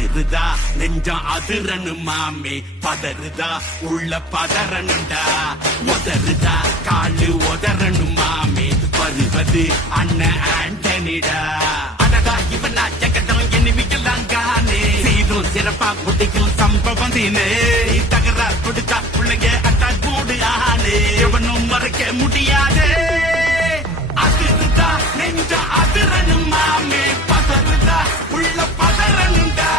அதிருதா நெஞ்சம் அதிரனு மாமே பதறுதா உள்ள பதறனுண்டா உதறுதா காலு உதறனு மாமே வருவது அண்ணன் ஆண்டனிடா அடடா இவனா ஜகதம் எண்ணிமிக்கலாங்கானே சீரும் சிறப்பா குட்டிக்கும் சம்பவம் தீனே தகராறு கொடுத்தா பிள்ளைங்க அட்டா கூடு ஆனே எவனும் மறைக்க முடியாதே அதிருதா நெஞ்சம் அதிரனு மாமே பதறுதா உள்ள பதறனுண்டா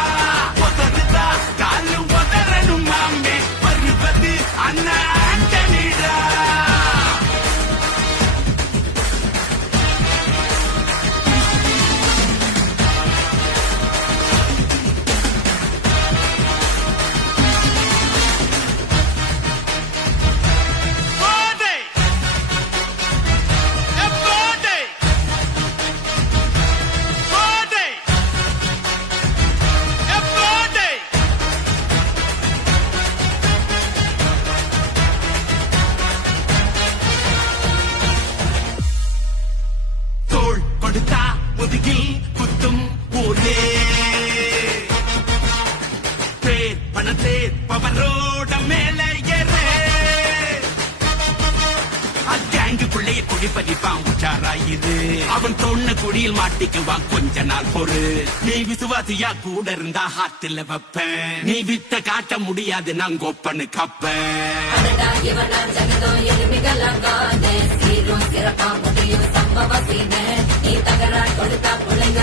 உதறுதா காலு உதறனு மாமே வருவது அண்ணன் ஆண்டனிடா கொடுத்தா முதுகில் குத்தும் ஊரே பேர் பணத்தே பவரோட மேல ஏறே அங்கேங்குள்ளேயே குடிப்பதிப்பான் உச்சாராயுது அவன் தொன்ன குடியில் மாட்டிக்குவான் கொஞ்ச நாள் பொறு நீ விசுவாசியா கூட இருந்தா ஹாத்துல வைப்பேன் நீ வித்த காட்ட முடியாது நான் கொப்பனு கப்பேன் சிறப்பா முடியும் சம்பவ சீன நீ தகராறு கொடுத்தா பிள்ளைங்க